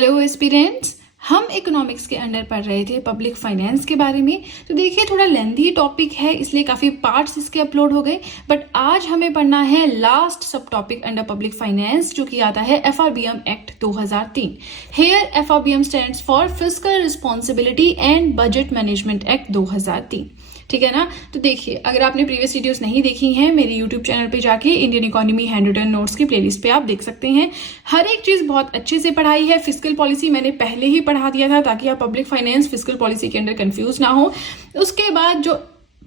Hello aspirants, हम economics के under पढ़ रहे थे पब्लिक फाइनेंस के बारे में। तो देखिए थोड़ा लेंथी टॉपिक है, इसलिए काफ़ी पार्ट्स इसके अपलोड हो गए। बट आज हमें पढ़ना है लास्ट सब टॉपिक अंडर पब्लिक फाइनेंस, जो कि आता है FRBM act 2003। Here FRBM stands for fiscal responsibility and budget management act 2003। ठीक है ना। तो देखिए, अगर आपने प्रीवियस वीडियोस नहीं देखी हैं, मेरे यूट्यूब चैनल पे जाके Indian economy handwritten notes की प्लेलिस्ट पे आप देख सकते हैं। हर एक चीज बहुत अच्छे से पढ़ाई है। फिस्कल पॉलिसी मैंने पहले ही पढ़ा दिया था, ताकि आप पब्लिक फाइनेंस फिस्कल पॉलिसी के अंदर कंफ्यूज ना हो। उसके बाद जो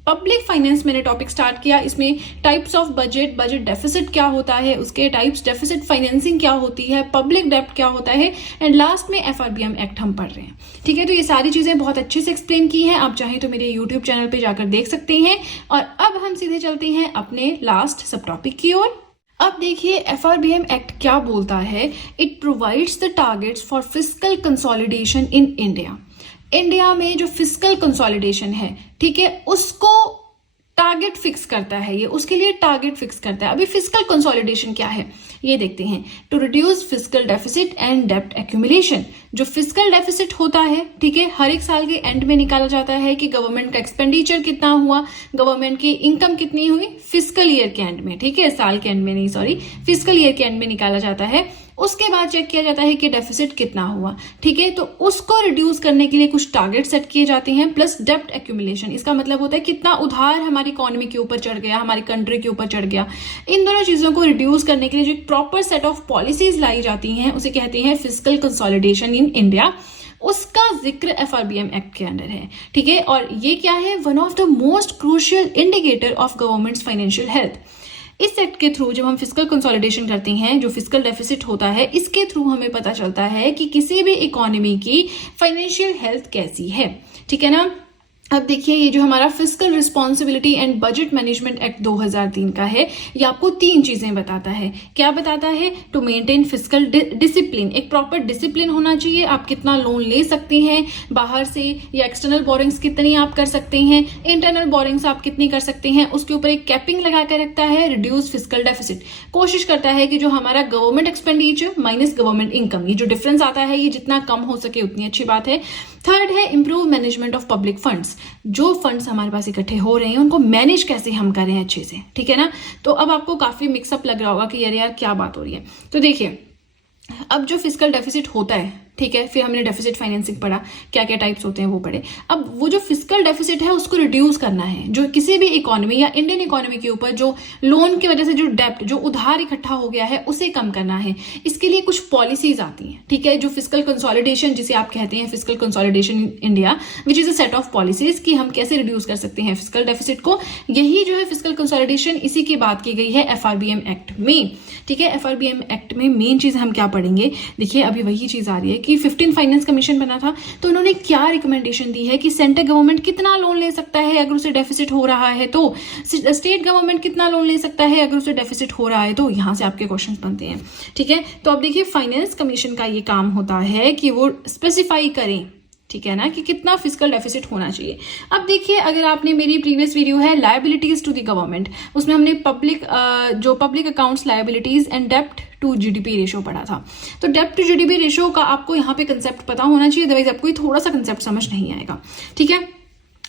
पब्लिक फाइनेंस मैंने टॉपिक स्टार्ट किया, इसमें types of budget, budget deficit क्या होता है, उसके टाइप्स, डेफिसिट फाइनेंसिंग क्या होती है, पब्लिक डेब्ट क्या होता है, एंड लास्ट में FRBM एक्ट हम पढ़ रहे हैं। ठीक है, तो ये सारी चीजें बहुत अच्छे से एक्सप्लेन की हैं। आप चाहें तो मेरे यूट्यूब चैनल पे जाकर देख सकते हैं। और अब हम सीधे चलते हैं अपने लास्ट सब टॉपिक की ओर। अब देखिए FRBM एक्ट क्या बोलता है। It provides the targets for fiscal consolidation in India. India में जो फिस्कल कंसोलिडेशन है, ठीक है, उसको टारगेट फिक्स करता है। ये उसके लिए टारगेट फिक्स करता है। अभी फिस्कल कंसोलिडेशन क्या है ये देखते हैं। To reduce fiscal deficit and डेब्ट एक्यूमुलेशन। जो फिस्कल डेफिसिट होता है, ठीक है, हर एक साल के एंड में निकाला जाता है कि गवर्नमेंट का एक्सपेंडिचर कितना हुआ, गवर्नमेंट की इनकम कितनी हुई फिस्कल ईयर के एंड में। ठीक है, साल के एंड में नहीं, सॉरी, फिस्कल ईयर के एंड में निकाला जाता है। उसके बाद चेक किया जाता है कि डेफिसिट कितना हुआ। ठीक है, तो उसको रिड्यूस करने के लिए कुछ टारगेट सेट किए जाते हैं, प्लस डेब्ट एक्यूमुलेशन। इसका मतलब होता है कितना उधार हमारी इकोनॉमी के ऊपर चढ़ गया, हमारी कंट्री के ऊपर चढ़ गया। इन दोनों चीजों को रिड्यूस करने के लिए जो एक प्रॉपर सेट ऑफ पॉलिसीज लाई जाती हैं, उसे कहते हैं फिस्कल कंसोलिडेशन इन इंडिया। उसका जिक्र FRBM एक्ट के अंडर है। ठीक है, और ये क्या है, one of the most crucial indicator of governments financial health. इस एक्ट के थ्रू जब हम फिस्कल कंसोलिडेशन करते हैं, जो फिस्कल डेफिसिट होता है, इसके थ्रू हमें पता चलता है कि किसी भी इकोनॉमी की फाइनेंशियल हेल्थ कैसी है। ठीक है ना। अब देखिए, ये जो हमारा fiscal responsibility and budget management act 2003 का है, ये आपको 3 चीजें बताता है। क्या बताता है? To maintain fiscal discipline. एक प्रॉपर डिसिप्लिन होना चाहिए। आप कितना लोन ले सकते हैं बाहर से, या एक्सटर्नल बोरिंग्स कितनी आप कर सकते हैं, इंटरनल बोरिंग्स आप कितनी कर सकते हैं, उसके ऊपर एक कैपिंग लगा कर रखता है। रिड्यूस फिस्कल डेफिसिट, कोशिश करता है कि जो हमारा government expenditure minus government income, ये जो डिफरेंस आता है, ये जितना कम हो सके उतनी अच्छी बात है। थर्ड है improve management of public funds. जो फंड्स हमारे पास इकट्ठे हो रहे हैं, उनको मैनेज कैसे हम करें अच्छे से। ठीक है ना। तो अब आपको काफी मिक्सअप लग रहा होगा कि यार क्या बात हो रही है। तो देखिए, अब जो फिस्कल डेफिसिट होता है, ठीक है, फिर हमने डेफिसिट फाइनेंसिंग पढ़ा, क्या क्या टाइप्स होते हैं वो पढ़े। अब वो जो फिस्कल डेफिसिट है, उसको रिड्यूस करना है। जो किसी भी इकोनॉमी या इंडियन इकोनॉमी के ऊपर जो लोन की वजह से जो डेब्ट, जो उधार इकट्ठा हो गया है, उसे कम करना है। इसके लिए कुछ पॉलिसीज आती हैं। ठीक है, जो फिस्कल कंसोलिडेशन जिसे आप कहते हैं, fiscal consolidation in India, which is a set of policies कि हम कैसे रिड्यूस कर सकते हैं फिस्कल डेफिसिट को। यही जो है फिस्कल कंसोलिडेशन, इसी की बात की गई है FRBM एक्ट में। ठीक है, FRBM एक्ट में मेन चीज हम क्या पढ़ेंगे, देखिए अभी वही चीज आ रही है कि 15 फाइनेंस कमीशन बना था, तो उन्होंने क्या रिकमेंडेशन दी है कि सेंट्रल गवर्नमेंट कितना लोन ले सकता है अगर उसे डेफिसिट हो रहा है, तो स्टेट गवर्नमेंट कितना लोन ले सकता है अगर उसे डेफिसिट हो रहा है। तो यहां से आपके क्वेश्चंस बनते हैं। ठीक है, तो अब देखिए फाइनेंस कमीशन का ये काम होता है कि वो स्पेसिफाई करें, ठीक है ना, कि कितना फिस्कल डेफिसिट होना चाहिए। अब देखिए, अगर आपने मेरी प्रीवियस वीडियो है लायबिलिटीज टू द गवर्नमेंट, उसमें हमने पब्लिक अकाउंट्स लायबिलिटीज एंड डेब्ट टू GDP रेशो पढ़ा था। तो डेब्ट टू GDP रेशो का आपको यहाँ पे कंसेप्ट पता होना चाहिए, अदरवाइज आपको थोड़ा सा कंसेप्ट समझ नहीं आएगा। ठीक है,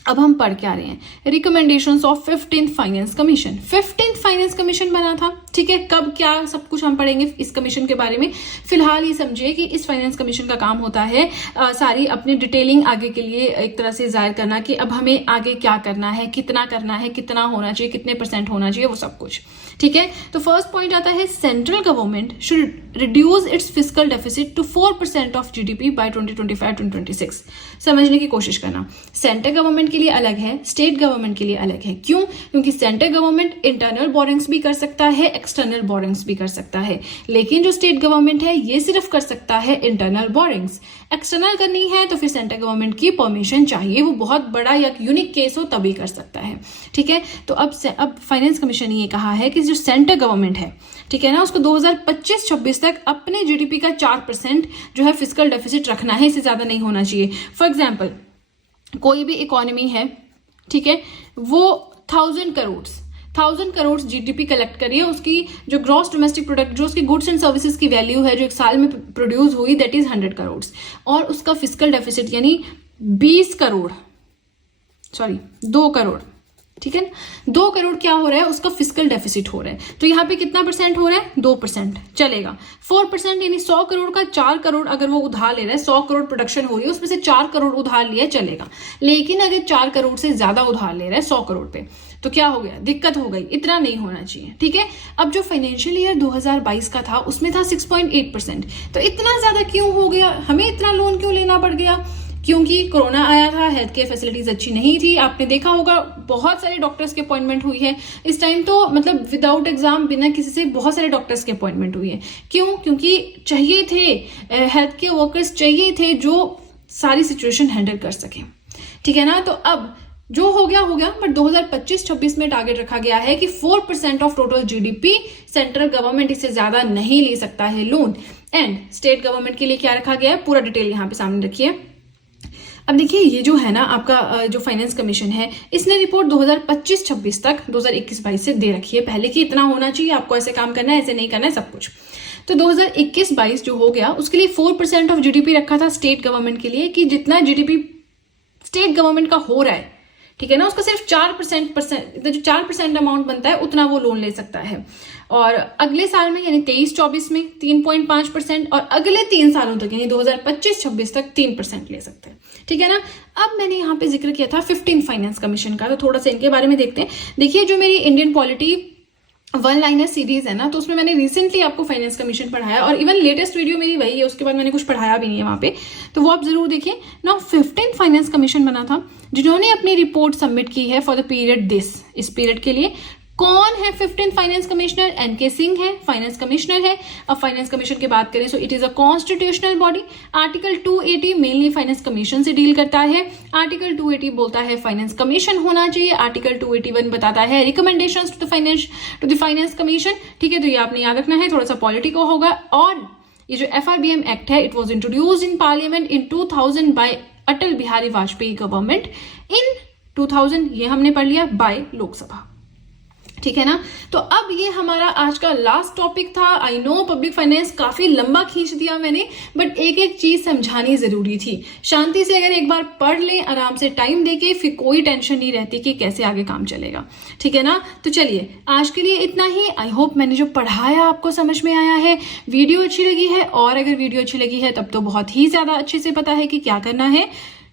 अब हम पढ़ के आ रहे हैं recommendations of 15th finance commission. 15th finance commission बना था। ठीक है, कब क्या सब कुछ हम पढ़ेंगे इस कमीशन के बारे में। फिलहाल ये समझिए कि इस फाइनेंस कमीशन का काम होता है सारी अपनी डिटेलिंग आगे के लिए एक तरह से जाहिर करना कि अब हमें आगे क्या करना है, कितना होना चाहिए, कितने % होना चाहिए, वो सब कुछ। ठीक है, तो फर्स्ट पॉइंट आता है central government should reduce its fiscal deficit to 4% of GDP by 2025-2026। समझने की कोशिश करना। सेंट्रल गवर्नमेंट के लिए अलग है, स्टेट गवर्नमेंट के लिए अलग है। क्यों? क्योंकि सेंट्रल गवर्नमेंट इंटरनल बोरिंग्स भी कर सकता है, एक्सटर्नल बोरिंग्स भी कर सकता है, लेकिन जो स्टेट गवर्नमेंट है ये सिर्फ कर सकता है इंटरनल बोरिंग्स। एक्सटर्नल करनी है तो फिर सेंट्रल गवर्नमेंट की परमिशन चाहिए, वो बहुत बड़ा या यूनिक केस हो तभी कर सकता है। ठीक है, तो अब फाइनेंस कमीशन ने ये कहा है कि जो सेंट्रल गवर्नमेंट है, ठीक है ना, उसको 2025-26 तक अपने GDP का 4% जो है फिस्कल डेफिसिट रखना है, इससे ज्यादा नहीं होना चाहिए। फॉर एग्जाम्पल, कोई भी इकोनॉमी है, ठीक है, वो 1000 करोड़ 1000 करोड़ जीडीपी कलेक्ट करी है, उसकी जो ग्रॉस डोमेस्टिक प्रोडक्ट, जो उसकी गुड्स एंड सर्विसेज की वैल्यू है जो एक साल में प्रोड्यूस हुई, दैट इज 100 करोड़, और उसका फिस्कल डेफिसिट यानी 2 करोड़, ठीक है ना, 2 करोड़ क्या हो रहा है, उसका फिस्कल डेफिसिट हो रहा है। तो यहाँ पे कितना परसेंट हो रहा है, 2% चलेगा। 4% यानी 100 करोड़ का 4 करोड़ अगर वो उधार ले रहा है, 100 करोड़ प्रोडक्शन हो रही है, उसमें से 4 करोड़ उधार लिया चलेगा। लेकिन अगर 4 करोड़ से ज्यादा उधार ले रहा है 100 करोड़ पे, तो क्या हो गया, दिक्कत हो गई, इतना नहीं होना चाहिए, ठीक है। अब जो फाइनेंशियल ईयर 2022 का था उसमें था 6.8%, तो इतना ज्यादा क्यों हो गया, हमें इतना लोन क्यों लेना पड़ गया, क्योंकि कोरोना आया था, हेल्थ केयर फैसिलिटीज अच्छी नहीं थी। आपने देखा होगा बहुत सारे डॉक्टर्स की अपॉइंटमेंट हुई है इस टाइम, तो मतलब विदाउट एग्जाम, बिना किसी से बहुत सारे डॉक्टर्स की अपॉइंटमेंट हुई है। क्यों, क्योंकि चाहिए थे हेल्थ केयर वर्कर्स, चाहिए थे जो सारी सिचुएशन हैंडल कर सके, ठीक है ना। तो अब जो हो गया, बट 2025-26 में टारगेट रखा गया है कि 4% of total GDP, central government इससे ज्यादा नहीं ले सकता है लोन। एंड स्टेट गवर्नमेंट के लिए क्या रखा गया है, पूरा डिटेल यहाँ पे सामने रखिए। अब देखिए, ये जो है ना आपका जो फाइनेंस कमीशन है, इसने रिपोर्ट 2025-26 तक 2021-22 से दे रखी है पहले कि इतना होना चाहिए, आपको ऐसे काम करना है, ऐसे नहीं करना है, सब कुछ। तो 2021-22 जो हो गया उसके लिए 4% ऑफ जीडीपी रखा था स्टेट गवर्नमेंट के लिए, कि जितना जीडीपी स्टेट गवर्नमेंट का हो रहा है, ठीक है ना, उसका सिर्फ 4% जो 4% अमाउंट बनता है उतना वो लोन ले सकता है। और अगले साल में यानी 23-24 में 3.5%, और अगले 3 सालों तक यानी 2025-26 तक 3% ले सकते हैं, ठीक है ना। अब मैंने यहाँ पे जिक्र किया था 15 फाइनेंस कमीशन का, तो थोड़ा सा इनके बारे में देखते हैं। देखिए, जो मेरी इंडियन पॉलिटी 1 लाइनर सीरीज है ना, तो उसमें मैंने रिसेंटली आपको फाइनेंस कमीशन पढ़ाया, और इवन लेटेस्ट वीडियो मेरी वही है, उसके बाद मैंने कुछ पढ़ाया भी नहीं है वहां पे, तो वो आप जरूर देखिए ना। 15 फाइनेंस कमीशन बना था जिन्होंने अपनी रिपोर्ट सबमिट की है फॉर द पीरियड इस पीरियड के लिए। कौन है 15 फाइनेंस कमिश्नर, एनके सिंह है, फाइनेंस कमिश्नर है। अब फाइनेंस कमीशन की बात करें, so it is a constitutional body. Article 280 mainly finance commission से डील करता है। आर्टिकल 280 बोलता है फाइनेंस कमीशन होना चाहिए। आर्टिकल 281 बताता है recommendations to the finance commission, ठीक है। तो ये आपने याद रखना है, थोड़ा सा पॉलिटिको होगा। और ये जो FRBM एक्ट है, it was introduced in parliament in 2000 by Atal Bihari Vajpayee government in 2000, ये हमने पढ़ लिया, बाय लोकसभा, ठीक है ना। तो अब ये हमारा आज का लास्ट टॉपिक था। आई नो पब्लिक फाइनेंस काफी लंबा खींच दिया मैंने, बट एक एक चीज समझानी जरूरी थी। शांति से अगर एक बार पढ़ लें, आराम से टाइम देके, फिर कोई टेंशन नहीं रहती कि कैसे आगे काम चलेगा, ठीक है ना। तो चलिए, आज के लिए इतना ही। आई होप मैंने जो पढ़ाया आपको समझ में आया है, वीडियो अच्छी लगी है, और अगर वीडियो अच्छी लगी है तब तो बहुत ही ज्यादा अच्छे से पता है कि क्या करना है।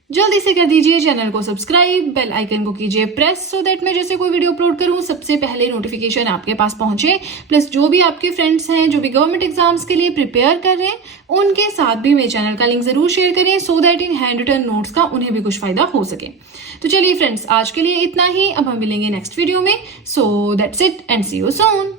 जल्दी से कर दीजिए चैनल को सब्सक्राइब, बेल आइकन को कीजिए प्रेस, सो दैट मैं जैसे कोई वीडियो अपलोड करूं सबसे पहले नोटिफिकेशन आपके पास पहुंचे। प्लस जो भी आपके फ्रेंड्स हैं जो भी गवर्नमेंट एग्जाम्स के लिए प्रिपेयर कर रहे हैं, उनके साथ भी मेरे चैनल का लिंक जरूर शेयर करें, सो दैट इन हैंड रिटन नोट्स का उन्हें भी कुछ फायदा हो सके। तो चलिए फ्रेंड्स, आज के लिए इतना ही। अब हम मिलेंगे नेक्स्ट वीडियो में। So that's it and see you soon.